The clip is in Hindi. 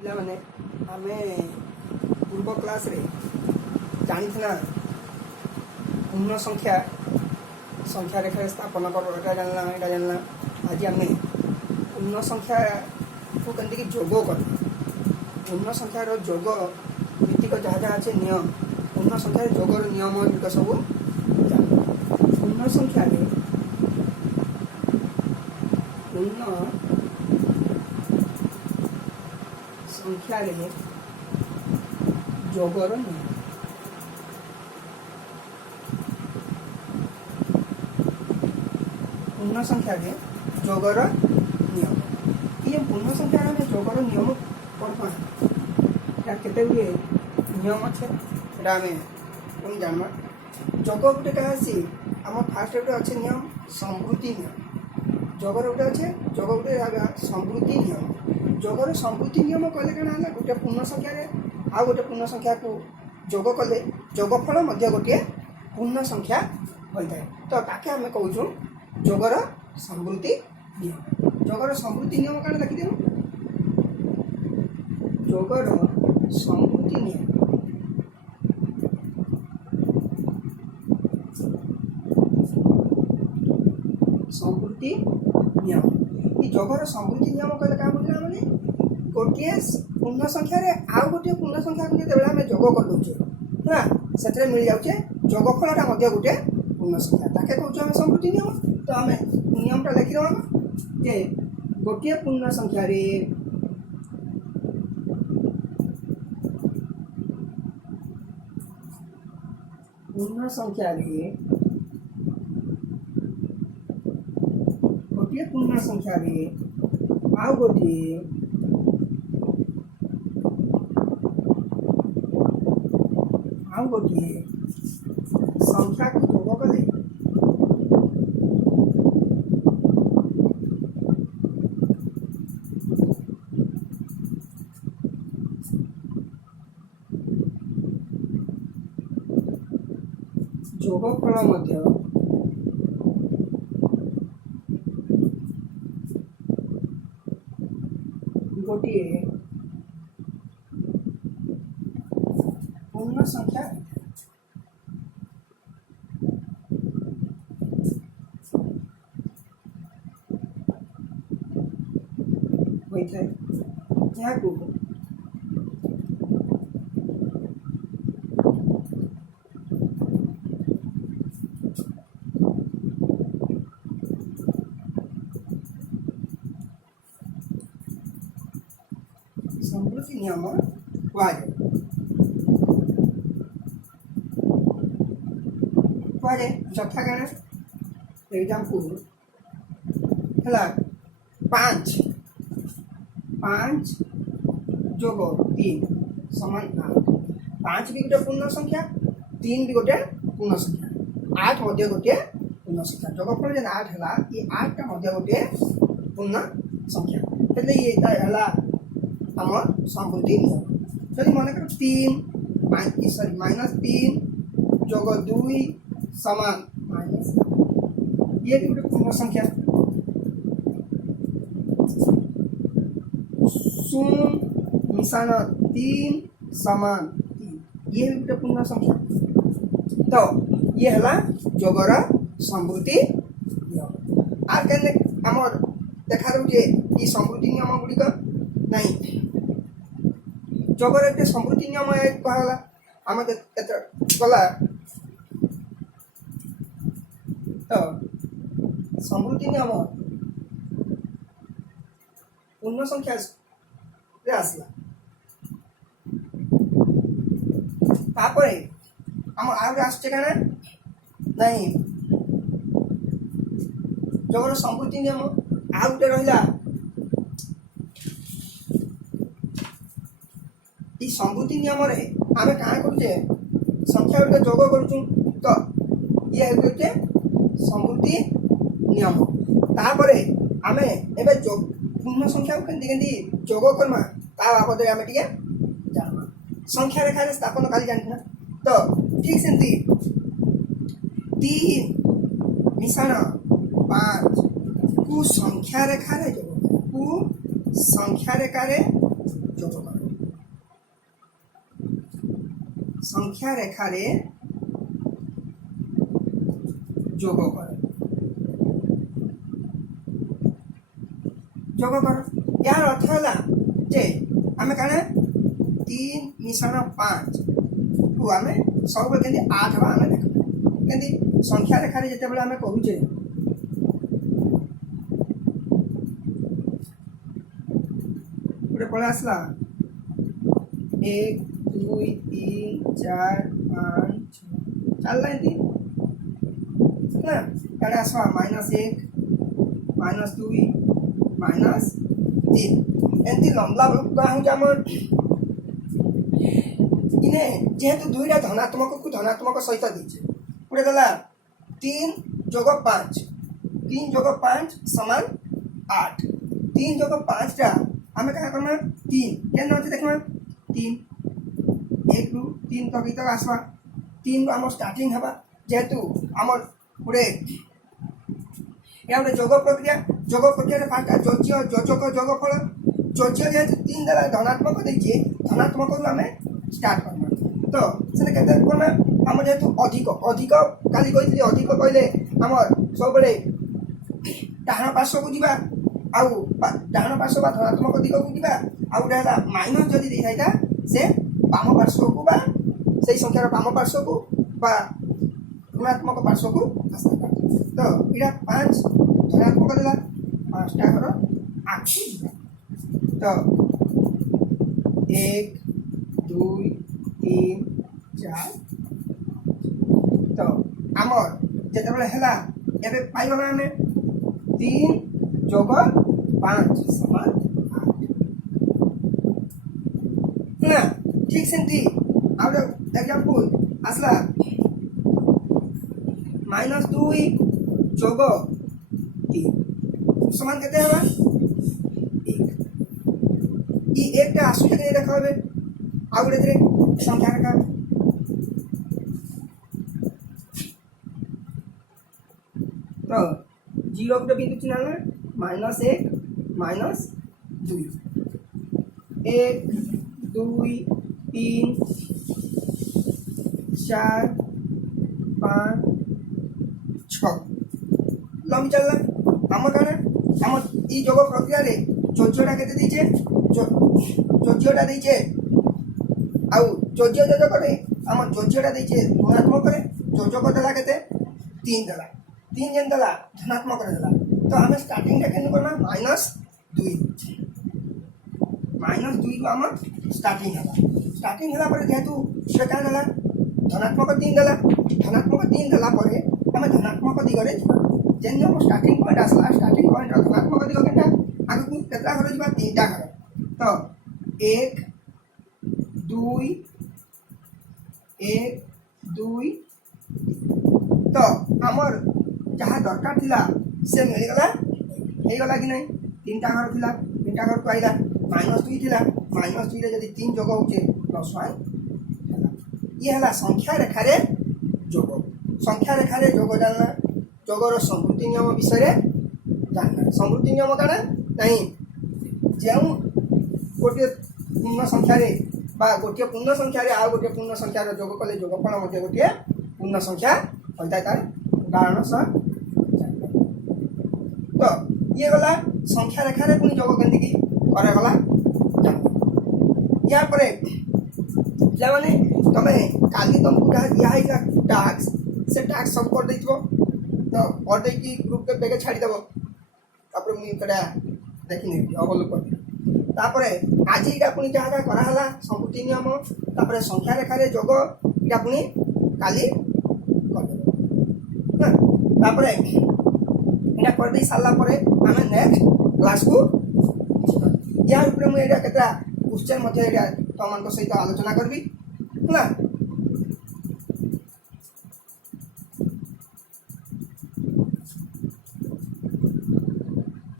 ପିଲାମାନେ ଆମେ ପୂର୍ବ କ୍ଲାସ୍ରେ ଜାଣିଥିଲା ପୂର୍ଣ୍ଣ ସଂଖ୍ୟା ସଂଖ୍ୟା ରେଖାରେ ସ୍ଥାପନ କର ଏଇଟା ଜାଣିଲା ଆଜି ଆମେ ପୂର୍ଣ୍ଣ ସଂଖ୍ୟାକୁ କେମିତିକି ଯୋଗ କରିବା ପୂର୍ଣ୍ଣ ସଂଖ୍ୟାର ଯୋଗ ଭିତ୍ତିକ ଯାହା ଅଛି ନିୟମ ପୂର୍ଣ୍ଣ ସଂଖ୍ୟାରେ ଯୋଗର ନିୟମ ଗୁଡ଼ିକ ସବୁ ପୂର୍ଣ୍ଣ ସଂଖ୍ୟାରେ ଯୋଗର ନିୟମ ପୂର୍ଣ୍ଣ ସଂଖ୍ୟାରେ ଯୋଗର ନିୟମ ये पूर्ण संख्या में जोगर नियम पढ़वा या केते गुए नियम अच्छे आम तुम जानवा जोग गोटे क्या आम फास्ट गोटे अच्छे नियम समृद्धि नियम जोगर गोटे अच्छे जोग गोटे समृद्धि नियम जोगर समृद्धि नियम कहले क्या गोटे पूर्ण संख्यार आ गोटे पूर्ण संख्या को जोग कले जोगफल गोटे पूर्ण संख्या होता है तो ताके आम कहूँ जोगर समृद्धि नियम जोगर समृद्धि नियम क्या लिखिदेव जोगर समृद्धि नियम समृद्धि नियम ये जोगर समृद्धि नियम कहले क्या बुझला माने गोटे पूर्ण संख्यार आउ गोटे पूर्ण संख्या को जो आम जोग कर दौचे है से मिल जाऊे जोगफलटा गोटे पूर्ण संख्या ताके कहूँ आम समृद्धि नियम तो आम नियमटा लिखिदेवा जे गोटे पूर्ण संख्या रे गोटे पूर्ण संख्या रे आउ गोटे संख्या को जोग कले जोगफल गोटे पूर्ण संख्या होता है यहाँ को समृद्धि नियम कहुए जथा क्या एग्जाम्पल है 5 जोग 3 समान 8 5 भी गोटे पूर्ण संख्या 3 भी गोटे पूर्ण संख्या 8 गोटे पूर्ण संख्या जोगफल जेन 8 है ये 8 टा गोटे पूर्ण संख्या ये है आम समृद्धि नियम जदि मन कर 3 -3 जोग 2 समान माइनस ये भी गोटे पूर्ण संख्या 0 मिशान 3 समान 3 ये भी गोटे पूर्ण संख्या तो ये है जोगर समृद्धि नियम आर के आमर देखा जे ये समृद्धि नियम गुड़िक नहीं जोगर एक समृद्धि नियम कहला आम गला तो समृद्धि नियम पूर्ण संख्या आसला तापरे आम आगे आसचे क्या नहीं जोगर समृद्धि नियम आ गोटे रहा समृद्धि नियम आम क्या करुचे संख्या गुड़िक जोग करुचु तो ये गोटे समृद्धि नियम तापर आम ए पूर्ण संख्या को केंदी जोग करमा ता बाबद आम टे जाना संख्या रेखा स्थापन खाली जाना तो ठीक से 3 मिशाण 5 को संख्या रेखा जोग को संख्या रेखा যোগ কর সংখ্যা রেখারে যোগ কর যোগ কর यार अर्थ है जे आम कण 3 मिश्रण 5 को आम सब के 8 हवा आम देख के संख्या रेखार जिते बड़े आम कहूचे गोटे पल आसला 1 2 3 4 5 चलना एमती ना कड़े आसवा -1 -2 -3 एमती लंबला बेलू कौन हो इने जेहेतु दुईटा धनात्मक को धनात्मक सहित दीचे गोटे गला 3 + 5 3 + 5 = 8 3 + 5 टा आम क्या करना 3 क्या अच्छे देखना 3 1 रु 3 तक तक आसवा 3 रु आम स्टार्टिंग हवा जेहेतु आम गोटे या गोटे जोग प्रक्रिया फास्ट जोज्य जोजक जोगफल जोज्य जेहेतु 3 देला धनात्मक देखिए धनात्मक आम स्टार्ट करना तो से करना आम जेहेतु अधिक अधिक काली कही अधिक कहले आम सब डाण पार्श्व को जा डाण पार्श्व धनात्मक दिग को जा गोटे माइनस जदि दे था से बाम पार्श्व को से संख्यार बाम पार्श्व को ऋणात्मक पार्श्व को आसता तो यहाँ 5 धनात्मक देला 5टा घर 8 तो 1 2 3 4 तो आमर जिते बड़े है एवं पाइगला आम 3 + 5 = 8 ना ठीक सेमती आउ एग्जांपल आसला -2 + 3 समान केते हवा 1 ई एकटा आसु के देखा होबे आउ गोटे संख्या रेखा तो 0 गोटे बिंदु चिन्ह -1 -2 1 2 3 4 5 6 लंबी चलना आम कण आम ई जोग प्रक्रिया रे जोज्यटा केते दीचे जोज्यटा दीचे आउ जोज्य जोजक रे आम जोज्यटा दीचे ऋणात्मक रे जोजक देला केते 3 देला 3 जेन देला धनात्मक रे देला तो आम स्टार्टिंग रे केन करना -2 -2 को आम स्टार्टिंग हला पर जेहेतु से क्या देला धनात्मक 3 देला धनात्मक 3 देला पर आम धनात्मक दिगरे जेन हम स्टार्टिंग पॉइंट आसला स्टार्टिंग पॉइंट धनात्मक दिग केटा आगु केतला घर जिबा 3टा घर तो 1 2 1 2 तो आमर जहाँ दरकार थिला से मिलगला गला कि नहीं 3टा घर थिला 3टा घर को आइला -2 थिला -2 रे जदि 3 जोग होचे +1 ये हला संख्या रेखा रे जोग जानना जोगर समृद्धि नियम विषय जानना समृद्धि नियम कण नहीं जो गोटे पूर्ण संख्या गोटे पूर्ण संख्या आ गोटे पूर्ण संख्यार जोग कले जोगफल गोटे पूर्ण संख्या होता है तार उदाहरण सह तो ये गला संख्या रेखार पुणी जोग केमती करागला या पे तुम काली तुमको जहाँ दिखाई टास्क से टास्क सब कर देथिबो तो कर दे कि ग्रुप के बेगे छाड़ी देबो तापर मुई तडा देखि नै अवलोकन तापर आज इटा पुणी जहाँ करा हला संपूर्ति नियम तापर संख्या रेखार जोग इटा पुणी काली कर देबो ना तापर इटा कर दे साला परे आमे नेक्स्ट क्लास को या ऊपर मुई इटा केता क्वेश्चन मते इटा तमन सहित आलोचना करबी ना।